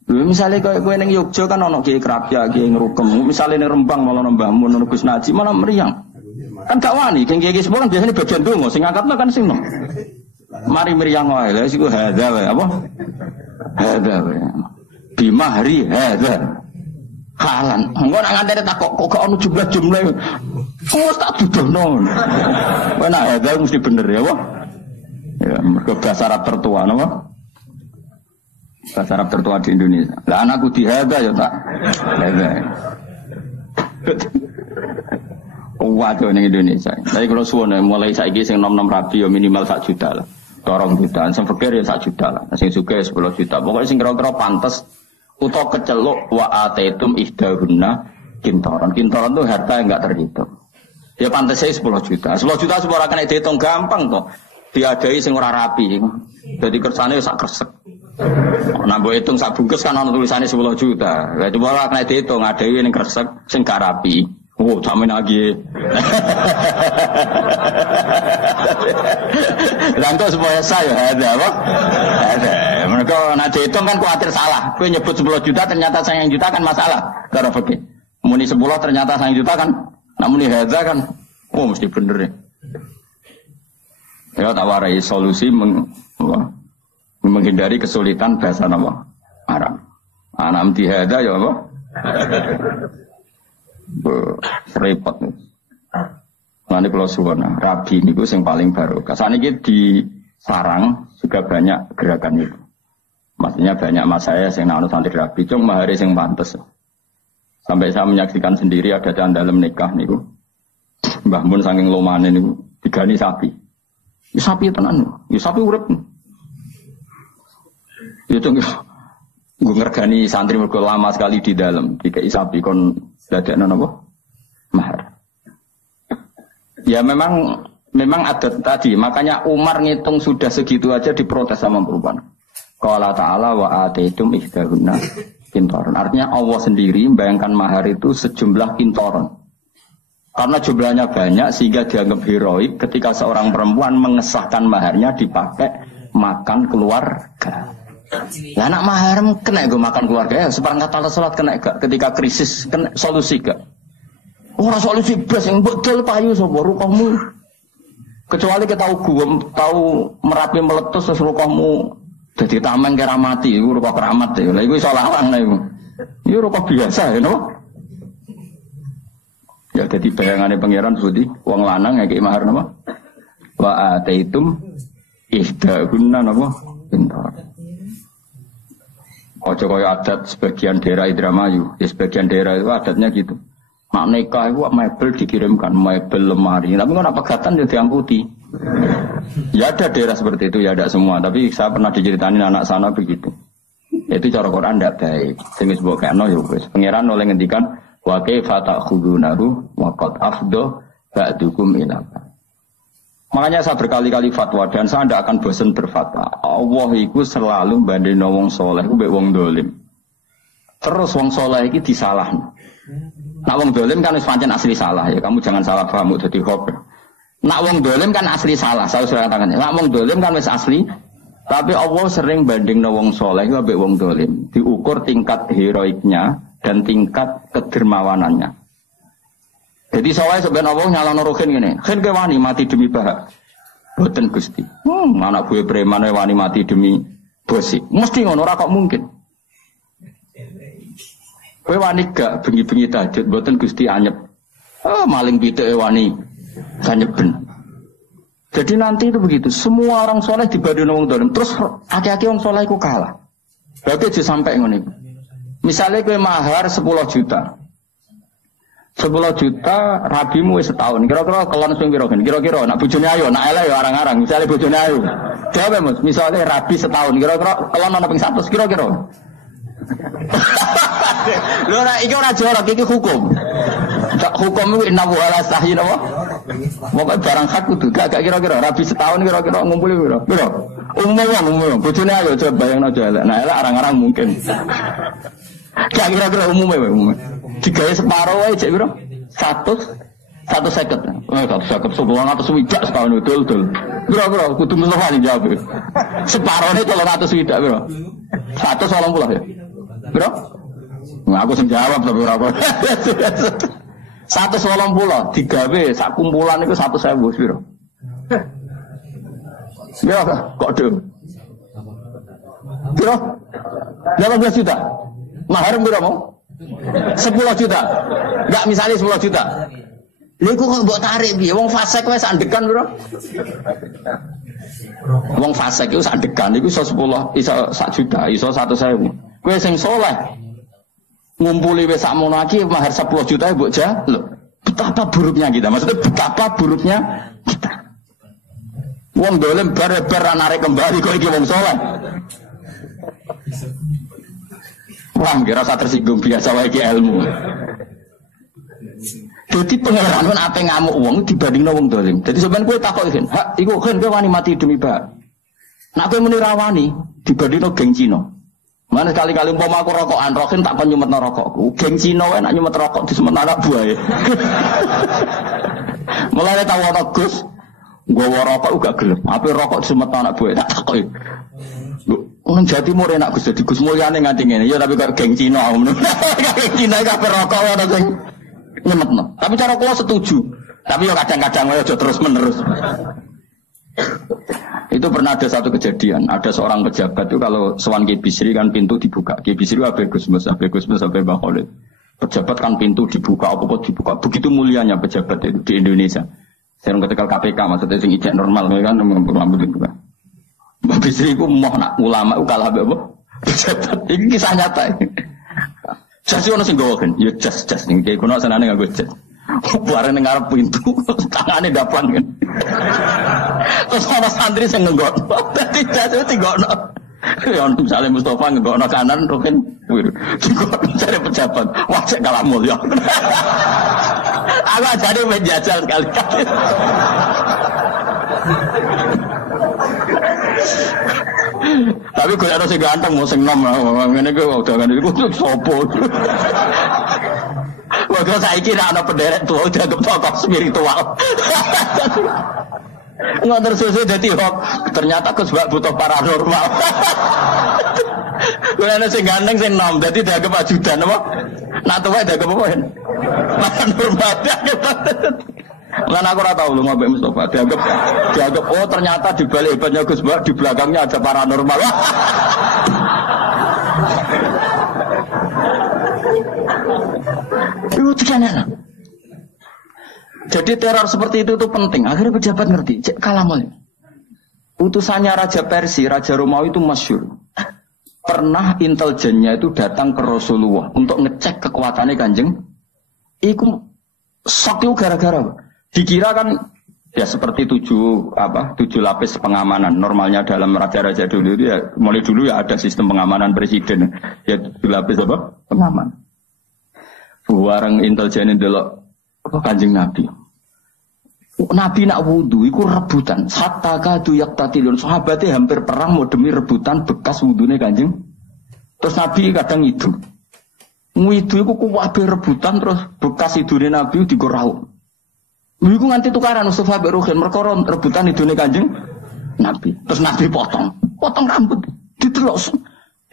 Misalnya kowe ning Yogya kan ono kiai Krapya, kiai Ngrukem. Misalnya ning Rembang malah nambahmu nang Gus Naji malah meriang. Kan gak wani, kiai sepuluh kan biasanya bagian donga, sing ngangkatno kan sing no. Mari meriang wae, lha iku hadza wae apa? Hadza wae. Bimahri hadza. Halan. Engko nak ngandene tak kok ono jumlah. Wes tak dudono. Kowe nak hadza mesti bener ya apa? Ya, mergo bahasa Arab tertua napa? Bahasa Arab tertua di Indonesia. Lah anakku dihada ya tak. Waduh ning Indonesia. Tapi kalau suwone mulai saiki sing nom-nom rabi ya minimal 1 juta lah. 2 juta, sing fakir ya 1 juta lah. Sing sugih 10 juta. Pokoknya sing kira-kira pantes utawa keceluk wa ataitum ihdahunna kintaran. Kintaran itu harta yang enggak terhitung. Ya pantes 10 juta. 10 juta semua kena dihitung gampang toh. Diadai sing ora rapi. Jadi kersane sak kresek. Nah, mbok hitung sak bungkus kan ana tulisane 10 juta. Lah coba ora kena dihitung adewe ning kresek sing gak rapi. Oh, sampe lagi. Lantas supaya saya ada apa? Ada. Mereka nak dihitung kan khawatir salah. Kowe nyebut 10 juta ternyata sayang juta kan masalah. Cara fikih. Muni 10 ternyata sayang juta kan. Namun ini hadza kan. Oh, mesti bener ya. Ya tak warai solusi menghindari kesulitan bahasa nama Arab. Anam dihada ya apa? Repot nih. Nanti kalau suwana rabi ini gue yang paling baru. Kesan ini di sarang juga banyak gerakan itu. Maksudnya banyak mas saya yang nanu santri rabi. Cuma mahari yang pantas. Sampai saya menyaksikan sendiri ada dalam nikah nih gue. Mbah Mun saking lomane nih digani sapi. Ya sapi tenan. Ya sapi urip. Itu gue ngergani santri mergo lama sekali di dalam. Dikai sapi kon dadekno napa? Mahar. Ya memang ada tadi, makanya Umar ngitung sudah segitu aja diprotes sama perempuan. Qala ta'ala wa ataitum ihdahunna qintaran. Artinya Allah sendiri membayangkan mahar itu sejumlah qintaran. Karena jumlahnya banyak sehingga dianggap heroik ketika seorang perempuan mengesahkan maharnya dipakai makan keluarga. Ya anak mahar kena gue makan keluarga ya, seperangkat alat salat kena gak ketika krisis kena solusi gak? Ora solusi blas yang betul payu sapa rukohmu. Kecuali kita tahu Merapi meletus terus rukohmu jadi tameng kira mati, itu rukoh keramat ya. Lah iku iso larang lah iku. Iku rukoh biasa ya no. Ya jadi bayangannya pangeran Budi, wong lanang ngekek mahar napa? Wa ataitum ihdahunna napa? Qintaran. Ojo kaya adat sebagian daerah Indramayu, ya sebagian daerah itu adatnya gitu. Mak nikah itu mebel dikirimkan, mebel lemari. Tapi kan apa pegatan ya diangkuti. Ya ada daerah seperti itu, ya ada semua. Tapi saya pernah diceritain anak sana begitu. Itu cara Quran tidak baik. Sing disebut kena ya wis. Pangeran oleh ngendikan wa kaifa ta'khudunahu wa qad afdha ba'dukum ila. Makanya saya berkali-kali fatwa dan saya tidak akan bosan berfatwa. Allah itu selalu bandingno wong soleh ku mbek wong dolim. Terus wong soleh iki disalahno. Nak wong dolim kan wis pancen asli salah ya. Kamu jangan salah paham dadi hoax. Nak wong dolim kan asli salah. Saya sudah katakan. Nak wong dolim kan wis asli. Tapi Allah sering bandingno wong soleh ku mbek wong dolim. Diukur tingkat heroiknya dan tingkat kedermawanannya. Jadi soalnya sebenarnya Allah nyalano rohin gini, kan ke wani mati demi bahak, boten Gusti. Anak gue preman wani mati demi bosi, mesti ngono ora kok mungkin. Gue wani gak bengi-bengi tahajud, boten Gusti anyep. Maling pitik wani kanyeben. Jadi nanti itu begitu, semua orang soleh dibanding wong dolim, terus aki-aki wong soleh ku kalah. Berarti aja sampai ngono. Misalnya gue mahar 10 juta. 10 juta rabimu setahun. Kira-kira kelon sing piro kan? Kira-kira nak bojone ayo, nak elek ya arang-arang. Misale bojone ayo. Jawab Mas, misale rabi setahun. Kira-kira kelon ana ping 100 kira-kira. Lho ora iki ora jorok iki hukum. Hukum iki innahu ala sahih napa? Pokoke barang hak kudu gak kira-kira rabi setahun kira-kira ngumpuli piro? Piro? Umum. Bojone ayo coba bayangno aja elek. Nah elek arang-arang mungkin. Gak kira-kira umumnya. Digawe separuh wae cek piro? 150. 150 sebulan atau swidak setahun dul. Piro kudu melewani jawab. Separuhne 300 swidak piro? 180 ya. Piro? Nah, aku sing jawab tapi ora apa. 180 digawe sak kumpulan iku 100.000 piro? Piro kok do? Piro? 18 juta. Mahar piro mau? 10 juta. Enggak misalnya 10 juta. Niku kok mbok tarik piye? Wong fasik wis sandekan piro? Wong fasik iku sandekan iku iso 10, iso 1 juta, iso 100.000. Kowe sing saleh ngumpuli wis sakmono iki mahar 10 juta mbok jaluk. Betapa buruknya kita. Maksudnya betapa buruknya kita. Wong dolim bare-bare narik kembali kok iki wong saleh. Wah, kira saya tersinggung biasa wae ilmu. Jadi pengeran kan ape ngamuk wong dibandingno wong dolim. Jadi sampean kowe takok iki, "Hak iku kan kowe wani mati demi bak." Nak kowe muni rawani dibandingno geng Cina. Mana sekali-kali umpama aku rokokan, rokin tak kon nyumetno rokokku. Geng Cina wae nak nyumet rokok disemet anak buahe. Mulane tau ana Gus, nggawa rokok gak gelem. Ape rokok disemet anak buahe tak takoki. Nang Jawa Timur enak Gus dadi Gus Mulyane nganti ngene. Ya tapi kok geng Cina ngono. Geng Cina kabeh rokok ana sing nyemetno. Tapi cara kula setuju. Tapi ya kadang-kadang wae aja terus-menerus. Itu pernah ada satu kejadian. Ada seorang pejabat itu kalau sowan Ki Bisri kan pintu dibuka. Ki Bisri abe Gusmus sampai Mbah Khalid. Pejabat kan pintu dibuka, apa dibuka. Begitu mulianya pejabat itu di Indonesia. Saya ketika KPK maksudnya sing ijek normal kan rambut dibuka. Mbak Bisri itu mau nak ulama itu kalah apa? Pejabat. Ini kisah nyata. Jas ono sing gowo kan. Ya jas ning iki kono senane nganggo jas. Bareng ning ngarep pintu, tangane dapan kan. Terus ana santri sing nggok. Dadi jas itu tinggono. Ya misalnya Mustafa nggak kanan, Rukin, juga cari pejabat, wajib kalah mulia. Aku jadi menjajal sekali-kali. Tapi gue harus ganteng, mau sing nom, ini gue udah kan itu sopo. Waktu saya kira anak penderet tua udah tokoh spiritual. Nggak tersusun jadi hoax. Ternyata aku sebab butuh paranormal. Gue ada sing ganteng sing nom, jadi dianggap ajudan apa? Nak tua dianggap apa? Paranormal dianggap. Lan aku ora tau lu ngombe Mustafa dianggap oh ternyata di balik hebatnya Gus Bak di belakangnya ada paranormal. Itu kan. Jadi teror seperti itu tuh penting. Akhirnya pejabat ngerti. Kalamul. Utusannya Raja Persia, Raja Romawi itu masyhur. Pernah intelijennya itu datang ke Rasulullah untuk ngecek kekuatannya Kanjeng. Iku sok itu gara-gara. Dikira kan ya seperti 7 lapis pengamanan. Normalnya dalam raja-raja dulu itu ya mulai dulu ya ada sistem pengamanan presiden. Ya 7 lapis apa? Pengaman. Buareng intelijen delok Kanjeng Nabi. Nabi nak wudu iku rebutan. Hatta kadu yaqtatilun. Sahabatnya hampir perang mau demi rebutan bekas wudune Kanjeng. Terus Nabi kadang itu. Widu iku kuwabe rebutan terus bekas idune Nabi digorau. Iku nganti tukaran Mustafa mbek Ruhin merkara rebutan idune Kanjeng Nabi. Terus Nabi potong rambut, didelok.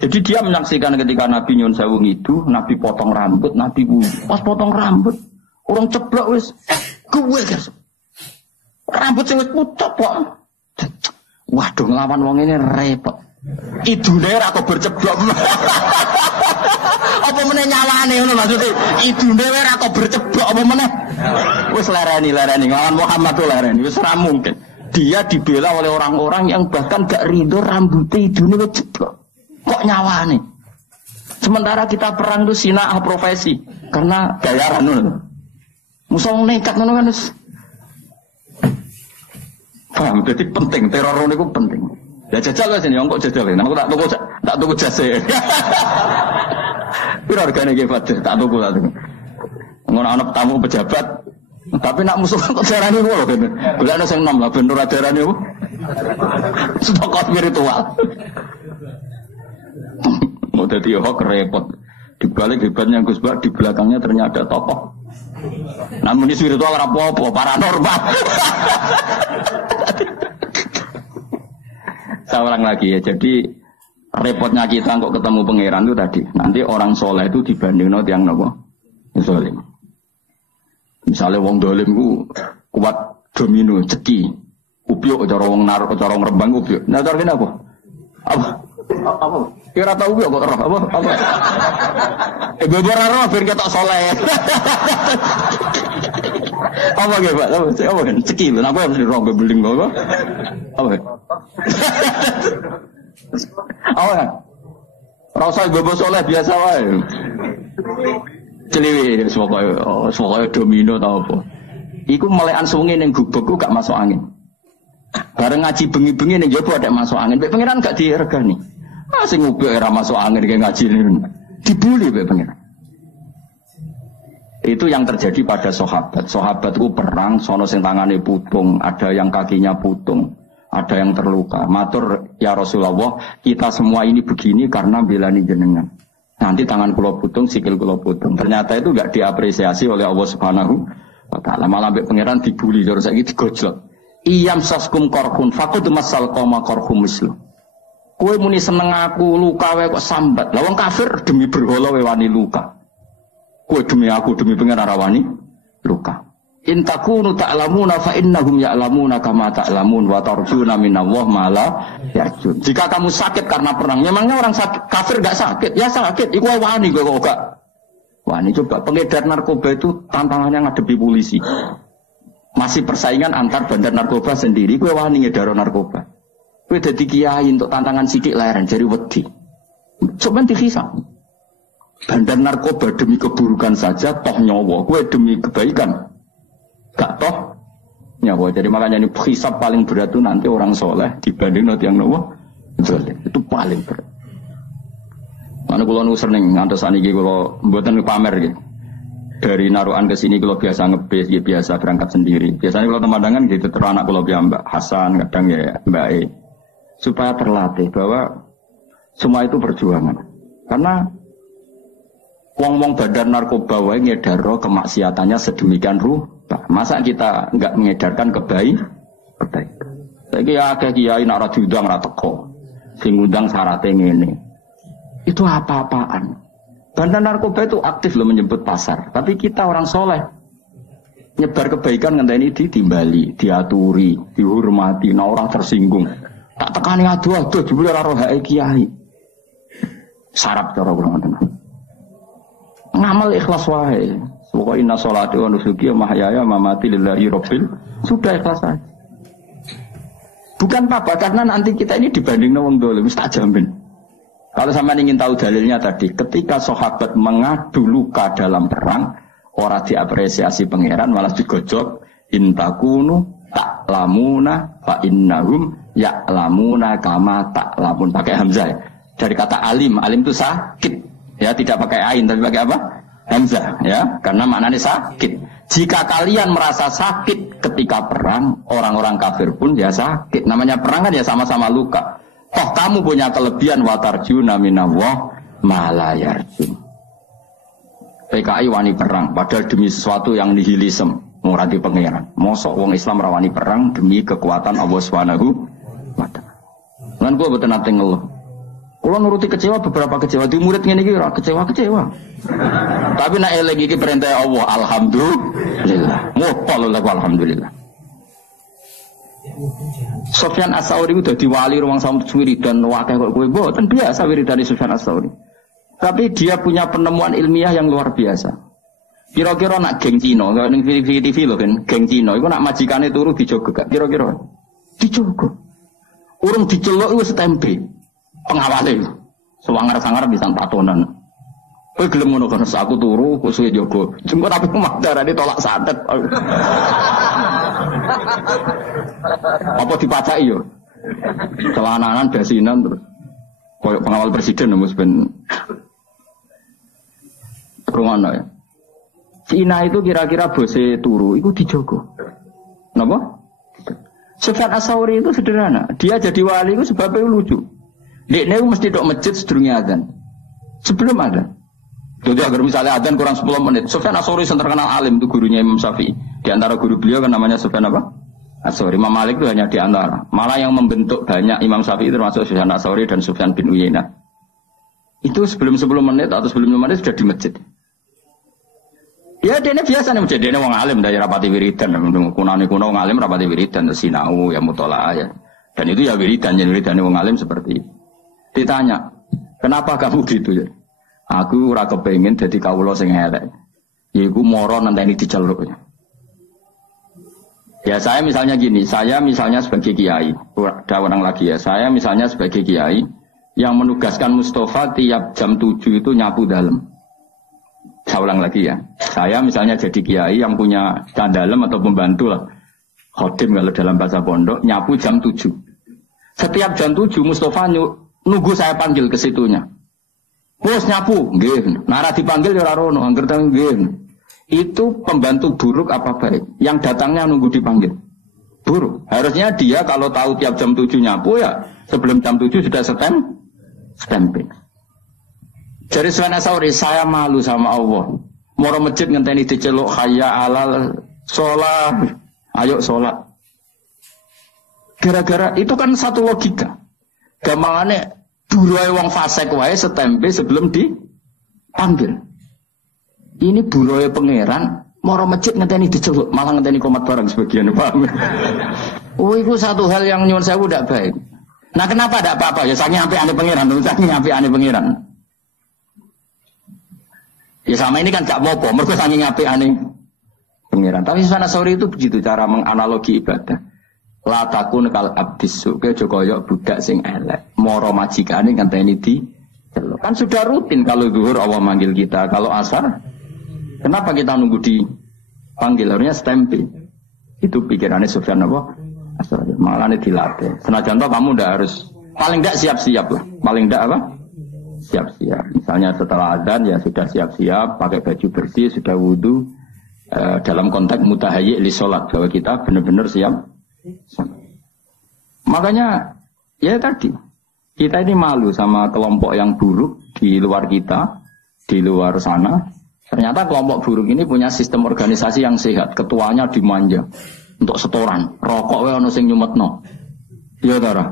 Jadi dia menyaksikan ketika Nabi nyun sewu ngidu, Nabi potong rambut, Nabi wudu. Pas potong rambut, orang ceblok wis kuwe guys. Rambut sing wis pucet kok. Waduh nglawan wong ini repot. Idune ora kok berceblok. Apa meneh nyawane ngono maksudnya idune ora kok berceblok apa meneh. Wis lereni nglawan Muhammad tuh lereni wis ora mungkin. Dia dibela oleh orang-orang yang bahkan gak ridho rambutnya idune wis ceblok. Kok nyawane? Sementara kita perang itu sinah profesi karena bayaran ngono. Musuh nekat ngono kan wis. Paham, jadi penting teror niku penting. Ya jajal wis ini kok jajal. Aku tak tuku jase. Piro regane iki Fadil? Tak tuku. Ngono ana tamu pejabat, tapi nak musuh kok darane ngono kene. Golekno sing nom lah ben ora darane apa? Stok spiritual. Mau dadi hoax repot. Di balik hebatnya Gus Bak, di belakangnya ternyata ada tokoh. Namun ini spiritual ora apa-apa, paranormal. Saya ulang lagi ya, jadi repotnya kita kok ketemu pangeran itu tadi. Nanti orang soleh itu dibandingno tiyang napa? Zalim. Misalnya wong dolim ku kuat domino, ceki. Ubyuk cara wong narok, cara wong Rembang ubyuk. Nah cara kene apa? Apa? Kira tahu ubyuk kok roh apa? Bebora roh ben ketok soleh. Apa ge, Pak? Apa kan ceki lho, apa mesti roh beling apa? Apa? Apa kan? Rasa bebo soleh biasa wae. Celiwi sokoe domino tau apa. Iku melekan sungi ning gubek ku gak masuk angin. Bareng ngaji bengi-bengi ning jopo ada masuk angin. Mek pangeran gak diregani. Ah sing ngubek ora masuk angin kayak ngaji ini. Dibuli mek pangeran. Itu yang terjadi pada sahabat. Sahabat itu perang, sono sing tangane putung, ada yang kakinya putung, ada yang terluka. Matur ya Rasulullah, kita semua ini begini karena belani jenengan. Nanti tangan kula putung, sikil kula putung. Ternyata itu enggak diapresiasi oleh Allah Subhanahu wa taala. Malah mbek pangeran dibuli terus saiki digojlok. Iyam saskum korhun faqad masal qoma korhum mislu. Kowe muni seneng aku luka wae kok sambat. Lah wong kafir demi berhala wae wani luka. Kowe demi aku demi pangeran ora wani luka. In takunu ta'lamuna fa innahum ya'lamuna kama ta'lamun wa tarjuna minallah ma la yarjun. Jika kamu sakit karena perang, memangnya orang sakit, kafir enggak sakit? Ya sakit, iku wani kowe kok enggak. Wani coba pengedar narkoba itu tantangannya ngadepi polisi. Masih persaingan antar bandar narkoba sendiri, kowe wani ngedaro narkoba. Kowe dadi kiai untuk tantangan sithik leren jari wedi. Coba dihisab. Bandar narkoba demi keburukan saja toh nyawa, kowe demi kebaikan gak toh nyawa. Jadi makanya ini hisab paling berat itu nanti orang soleh dibanding nanti yang nawa Zalim. Itu paling berat. Mana kula nu seneng ngantos saniki kula mboten pamer nggih. Dari Narukan ke sini kula biasa ngebis, biasa berangkat sendiri. Biasanya kalau pemandangan gitu terus anak kula Mbak Hasan, kadang ya Mbak E. Supaya terlatih bahwa semua itu perjuangan. Karena wong-wong badan narkoba wae ngedaro kemaksiatannya sedemikian rupa. Masa kita enggak mengedarkan kebaikan? Saiki ya akeh kiai nek ora diundang ora teko. Sing ngundang syaratnya ngene. Itu apa-apaan. Badan narkoba itu aktif loh menyebut pasar. Tapi kita orang soleh nyebar kebaikan ngenteni ditimbali, diaturi, dihormati, nah orang tersinggung. Tak tekani aduh-aduh jebule ora roh hake kiai. Sarap cara kula ngoten. Ngamal ikhlas wae. Pokoke inna sholati wa nusuki wa mahyaya wa mamati lillahi rabbil. Sudah ikhlas saja. Bukan apa karena nanti kita ini dibanding wong dolim, tak jamin. Kalau sampean ingin tahu dalilnya tadi, ketika sahabat mengadu luka dalam perang, ora diapresiasi pangeran malah digojok intakunu ta'lamuna fa innahum ya'lamuna kama ta'lamun, pakai hamzah ya. Dari kata alim, alim itu sakit. Ya, tidak pakai ain tapi pakai apa? Hamzah ya, karena maknanya sakit. Jika kalian merasa sakit ketika perang, orang-orang kafir pun ya sakit. Namanya perang kan ya sama-sama luka. Toh kamu punya kelebihan watarjuna minallah ma la yarjun. PKI wani perang padahal demi sesuatu yang nihilisme, ora di pangeran. Mosok wong Islam rawani perang demi kekuatan Allah Subhanahu wa taala. Lan kula boten nate ngeluh. Kula nuruti kecewa beberapa kecewa di murid ngene iki ora kecewa-kecewa. Tapi nek eling iki perintah Allah, alhamdulillah. Mupal alhamdulillah. Sufyan As-Tsauri itu dadi wali ruang samut wiridan wakeh kok kowe mboten biasa wiridane Sufyan As-Tsauri. Tapi dia punya penemuan ilmiah yang luar biasa. Kira-kira nak geng Cina, kalau ning TV lho kan, geng Cina iku nak majikane turu dijogo gak kira-kira. Dijogo. Urung diceluk wis tempe. Pengawale. Sewangar-sangar bisa tatonan. Kowe gelem ngono kan aku turu kok suwe jogo. Jengko tapi darane tolak santet. Apa dipacaki yo? Celananan basinan terus. Koyok pengawal presiden mus ben rumana ya. Cina itu kira-kira bose turu itu dijogo. Napa? Sufyan As-Tsauri itu sederhana. Dia jadi wali itu sebabnya lucu. Dekne mesti tok masjid sedurunge adzan. Sebelum adzan. Jadi agar misalnya adzan kurang 10 menit. Sufyan As-Tsauri yang terkenal alim itu gurunya Imam Syafi'i. Di antara guru beliau kan namanya Sufyan apa? As-Tsauri. Imam Malik itu hanya di antara. Malah yang membentuk banyak Imam Syafi'i termasuk Sufyan As-Tsauri dan Sufyan bin Uyainah. Itu sebelum 10 menit atau sebelum 5 menit sudah di masjid. Ya dene biasa nih, dene wong alim dari rapati wiridan, kunane kuno wong alim rapati wiridan, sinau ya mutolaah ya. Dan itu ya wiridan, jadi wiridan wong alim seperti itu. Ditanya, kenapa kamu gitu ya? Aku ora kepengin dadi kawula sing elek. Yaiku moro nenteni diceluk. Ya saya misalnya gini, saya misalnya sebagai kiai, ada orang lagi ya, saya misalnya sebagai kiai yang menugaskan Mustafa tiap jam 7 itu nyapu dalam. Saya ulang lagi ya, saya misalnya jadi kiai yang punya dalem atau pembantu lah, khodim kalau dalam bahasa pondok, nyapu jam 7. Setiap jam 7 Mustafa nunggu saya panggil ke situnya. Bos nyapu, nggih. Nara dipanggil ya ora rono, angger teng nggih. Itu pembantu buruk apa baik? Yang datangnya nunggu dipanggil. Buruk. Harusnya dia kalau tahu tiap jam 7 nyapu ya sebelum jam 7 sudah stemping. Jadi Sufyan As-Tsauri, saya malu sama Allah. Moro masjid ngenteni diceluk hayya alal sholat. Ayo sholat. Gara-gara itu kan satu logika. Gampangane buruhe wong fasik wae setempe sebelum dipanggil. Ini buruhe pangeran, moro masjid ngenteni diceluk, malah ngenteni komat barang sebagian, paham? Oh, itu satu hal yang nyuwun sewu ndak baik. Nah, kenapa ndak apa-apa? Ya saking apik-ane pangeran, saking apik-ane pangeran. Ya sama ini kan gak apa-apa, mergo saking apik-ane pangeran. Tapi Sufyan As-Tsauri itu begitu cara menganalogi ibadah. La takun kal abdis suke kaya budak sing elek. Moro majikane ngenteni diceluk. Kan sudah rutin kalau zuhur Allah manggil kita, kalau asar kenapa kita nunggu dipanggil? Harusnya stempel. Itu pikirannya Sufyan apa? As-Tsauri. Malahnya dilatih. Senajan toh kamu ndak harus paling tidak siap-siap lah. Paling tidak apa? Siap-siap. Misalnya setelah azan ya sudah siap-siap, pakai baju bersih, sudah wudu. Dalam konteks mutahayyi li sholat, bahwa kita benar-benar siap. Makanya ya tadi kita ini malu sama kelompok yang buruk di luar kita, di luar sana. Ternyata kelompok buruk ini punya sistem organisasi yang sehat. Ketuanya dimanja untuk setoran, rokok wae ono sing nyumetno. Ya Tara.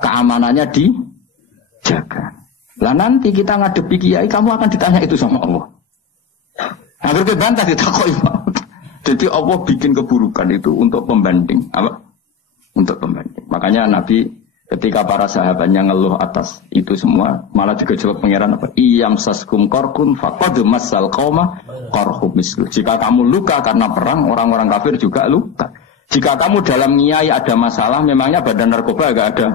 Keamanannya dijaga. Lah nanti kita ngadepi kiai, kamu akan ditanya itu sama Allah. Hampir kebantah ditakoki. Jadi Allah bikin keburukan itu untuk pembanding, apa? Untuk pembanding. Makanya Nabi ketika para sahabatnya ngeluh atas itu semua, malah digejolak pangeran apa? Iyam saskum korkun faqad masal qauma qarhum mislu. Jika kamu luka karena perang, orang-orang kafir juga luka. Jika kamu dalam ngiyai ada masalah, memangnya badan narkoba agak ada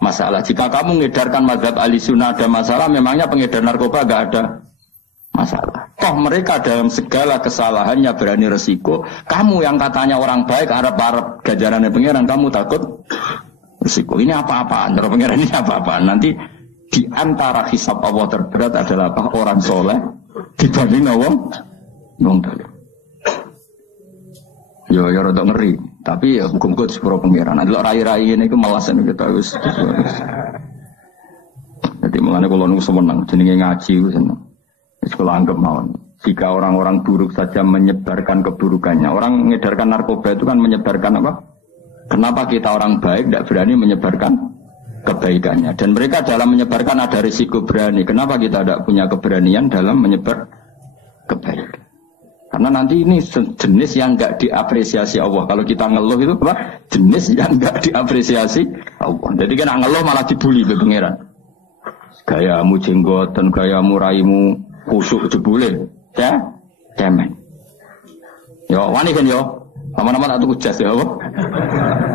masalah. Jika kamu mengedarkan mazhab ahli sunnah ada masalah, memangnya pengedar narkoba agak ada masalah. Toh mereka dalam segala kesalahannya berani resiko. Kamu yang katanya orang baik, harap-harap ganjarannya pangeran, kamu takut resiko. Ini apa-apaan? Terus pangeran ini apa-apaan? Nanti di antara hisab Allah terberat adalah apa? Orang soleh dibanding wong dolim. Yo rada ngeri, tapi ya hukum-hukum sepuro pangeran. Ada rai-rai ini ke malasan kita wis. Jadi mulane kula nu semenang jenenge ngaji wis seneng. Wis kula anggap mawon. Jika orang-orang buruk saja menyebarkan keburukannya, orang mengedarkan narkoba itu kan menyebarkan apa? Kenapa kita orang baik tidak berani menyebarkan kebaikannya? Dan mereka dalam menyebarkan ada risiko berani. Kenapa kita tidak punya keberanian dalam menyebar kebaikan? Karena nanti ini jenis yang enggak diapresiasi Allah. Kalau kita ngeluh itu apa? Jenis yang enggak diapresiasi Allah. Jadi kan ngeluh malah dibully oleh pangeran. Gayamu jenggotan, gayamu raimu kusuk jebule. Ya? Cemen. Yo, wani kan yo. Lama-lama tak tuku jas ya apa?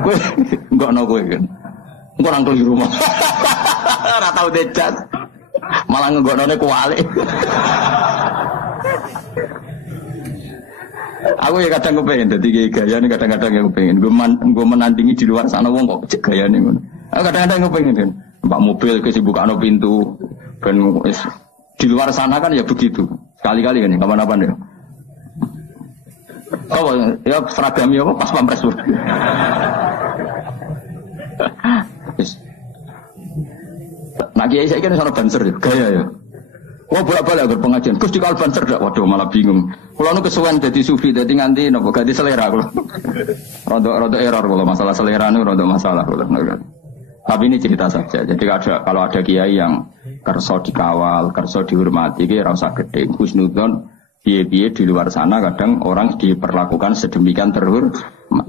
Kowe enggak ono kowe kan. Engko nang di rumah. Ora tau dejas. Malah nggonone kuwalik. Aku ya kadang kepengen dadi gaya ini kadang-kadang yang kepengen gue menandingi di luar sana wong kok cek gaya nih. Aku kadang-kadang kepengen kan, mbak mobil kesibukan pintu dan di luar sana kan ya begitu sekali-kali kan kapan-kapan ya. Oh ya seragamnya apa pas pampres pun. Nah kiai saya kan sana banser ya gaya ya. Wah bolak-balik agar pengajian. Gus di kalban cerdak. Waduh malah bingung. Kalau nu kesuwen jadi sufi, jadi nganti nopo ganti selera kalau. Rodo error kalau masalah selera nu rodo masalah kalau. Tapi ini cerita saja. Jadi kalau ada kiai yang kerso dikawal, kerso dihormati, dia rasa gede. Husnudon, biye-biye di luar sana kadang orang diperlakukan sedemikian terhormat.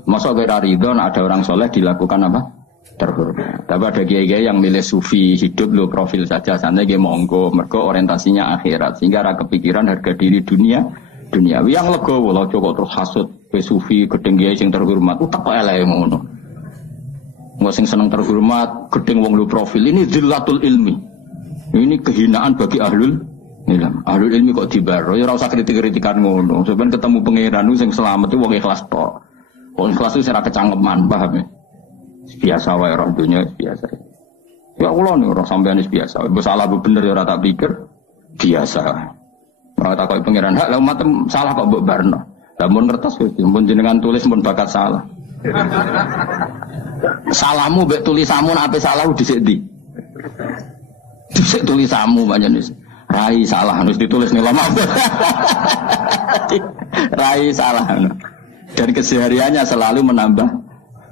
Masa kira ridon ada orang soleh dilakukan apa? Terhormat. Tapi ada kiai-kiai yang milih sufi hidup lo profil saja, sana dia monggo, mergo orientasinya akhirat, sehingga ada kepikiran harga diri duniawi yang legowo lo cukup terus hasut ke sufi gedeng kiai sing terhormat, tak kok elek ngono. Wong sing seneng terhormat, gedeng wong lo profil ini zillatul ilmi. Ini kehinaan bagi ahlul ilm. Ahlul ilmi kok dibaro, ya ora usah kritik-kritikan ngono. Sebenarnya ketemu pangeran sing selamat itu wong ikhlas tok. Wong ikhlas itu ora kecangkeman, paham ya? Biasa wae orang dunia biasa. Ya Allah nih orang sampean biasa. Salah bener ya ora tak pikir biasa. Ora tak kok pangeran hak lah umat salah kok mbok barno. Lah mun ngertos mun jenengan tulis mun bakat salah. Salahmu mbek tulisanmu nek ape salah dhisik ndi? Dhisik tulisanmu pancen wis. Rai salah harus ditulis nih lama. Rai salah. Dan kesehariannya selalu menambah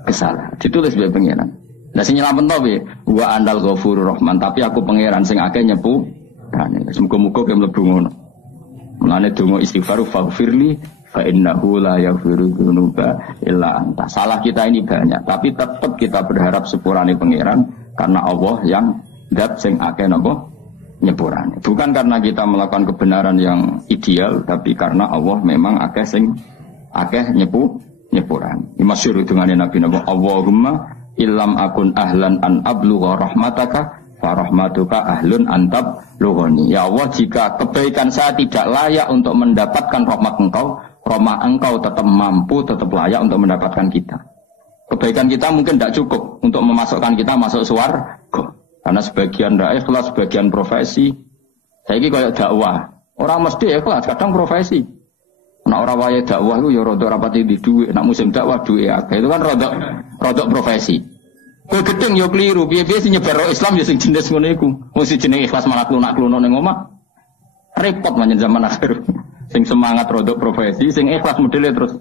kesalahan. Ditulis biar pangeran. Lah sing nyelametno piye? Wa andal ghafurur rahman, tapi aku pangeran sing akeh nyepu. Muga-muga ke mlebu ngono. Mulane donga istighfar faghfirli fa innahu la yaghfiru dzunuba illa anta. Salah kita ini banyak, tapi tetap kita berharap sepurane pangeran karena Allah yang zat sing akeh napa nyepurane. Bukan karena kita melakukan kebenaran yang ideal, tapi karena Allah memang akeh sing akeh nyepuran. Masyhur dungane Nabi Allahumma illam akun ahlan an ablugha rahmataka fa rahmatuka ahlun antab lughani. Ya Allah, jika kebaikan saya tidak layak untuk mendapatkan rahmat engkau tetap mampu, tetap layak untuk mendapatkan kita. Kebaikan kita mungkin tidak cukup untuk memasukkan kita masuk surga, Karena sebagian ndak ikhlas, sebagian profesi. Saiki koyo dakwah. Orang mesti ikhlas, kadang profesi. Nek ora wayahe dakwah iku ya rada rapati di dhuwit, nek musim dakwah dhuwit akeh. Itu kan rada profesi. Kowe gedeng yo kliru, piye-piye sing nyebar Islam ya sing jenis ngono iku. Wong sing jenenge ikhlas malah klunak-kluno ning omah. Repot manjen zaman akhir. Sing semangat rada profesi, sing ikhlas modele terus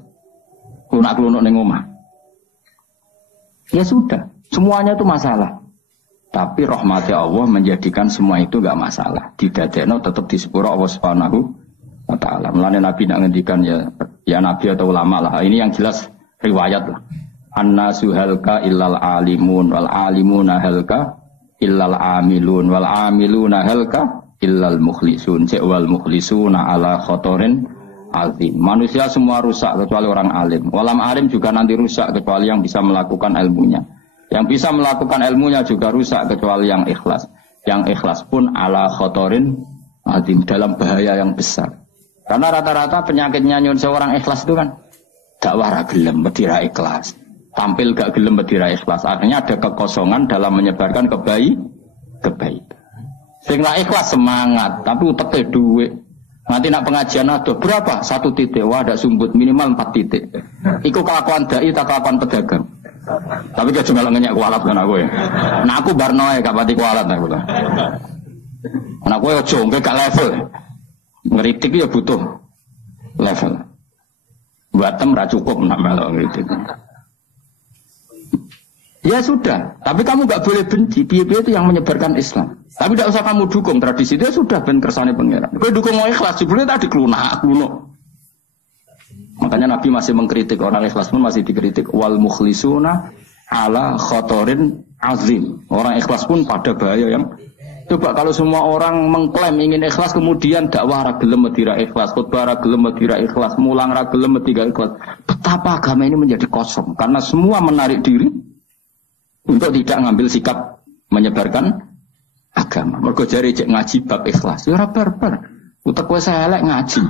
klunak-kluno ning omah. Ya sudah, semuanya itu masalah. Tapi rahmati Allah menjadikan semua itu enggak masalah. Didadekno tetap di sepuro Allah Subhanahu wa taala. Mulane Nabi nak ngendikan ya Nabi atau ulama lah. Ini yang jelas riwayat lah. Annasu halka illal alimun wal alimuna halka illal amilun wal amiluna halka illal mukhlisun. Wal mukhlisuna ala khotorin azim. Manusia semua rusak kecuali orang alim. Walam alim juga nanti rusak kecuali yang bisa melakukan ilmunya. Yang bisa melakukan ilmunya juga rusak kecuali yang ikhlas. Yang ikhlas pun ala khotorin azim, dalam bahaya yang besar. Karena rata-rata penyakitnya nyun seorang ikhlas itu kan dakwah ra gelem medira ikhlas. Tampil gak gelem medira ikhlas. Akhirnya ada kekosongan dalam menyebarkan kebaikan. Sing la ikhlas semangat, tapi uteke dhuwit. Nanti nak pengajian ada berapa? 1 titik. Wah, ada sumbut minimal 4 titik. Iku kelakuan dai tak kelakuan pedagang. Tapi gak cuma ngenyek kualat kan aku ya. Nah aku barnoe gak pati kualat aku lah. Nah aku ya jongke gak level. Ngeritik ya butuh level. Buatem ra cukup nak melok ngeritik. Ya sudah, tapi kamu gak boleh benci. Piye-piye itu yang menyebarkan Islam. Tapi tidak usah kamu dukung tradisi itu sudah ben kersane pangeran. Kowe dukung mau ikhlas jebule tadi klunak-kluno. Makanya Nabi masih mengkritik orang ikhlas pun masih dikritik wal mukhlisuna ala khotorin azim. Orang ikhlas pun pada bahaya yang coba kalau semua orang mengklaim ingin ikhlas kemudian dakwah ra gelem medira ikhlas, khutbah ra gelem medira ikhlas, mulang ra gelem medira ikhlas. Betapa agama ini menjadi kosong karena semua menarik diri untuk tidak ngambil sikap menyebarkan agama. Mergo jare cek ngaji bab ikhlas. Ya ora barbar. Utek kowe elek ngaji.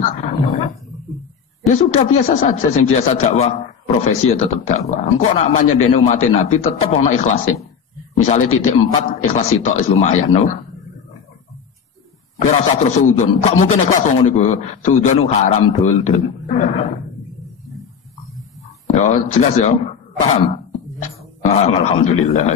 Ya sudah biasa saja, yang biasa dakwah profesi ya tetap dakwah. Engkau nak menyedeni umat Nabi tetap ono ikhlasnya. Misalnya titik 4 ikhlas itu lumayan, no. Kira usah terus suudon. Kok mungkin ikhlas wong niku? Suudon haram dul. Ya jelas ya, paham. Alhamdulillah.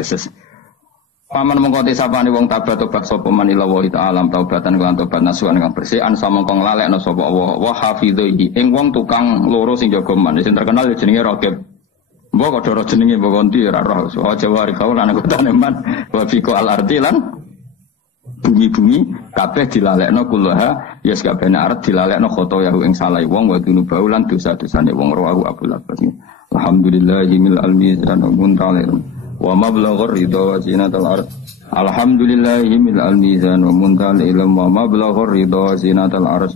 Paman mengkoti sapane wong tobat sapa man ila wa ta'ala taubatan lan tobat nasuhan kang bersih an samangka nglalekno sapa Allah wa hafidhi ing wong tukang loro sing jaga man sing terkenal jenenge Raqib. Mbok kok doro jenenge mbok konti ora roh. Wa jawari kaul ana kutane man wa fiqo al-ardi lan bumi-bumi kabeh dilalekno kullaha ya sakabehane arep dilalekno khotoyahu ing salah wong wa dunubau lan dosa-dosane wong rawahu Abdul Abbas. Alhamdulillahil almizan muntalir wa mablaghur ridha wa zinatul ard. Alhamdulillahil almizan wa muntalir wa mablaghur ridha wa zinatul ard.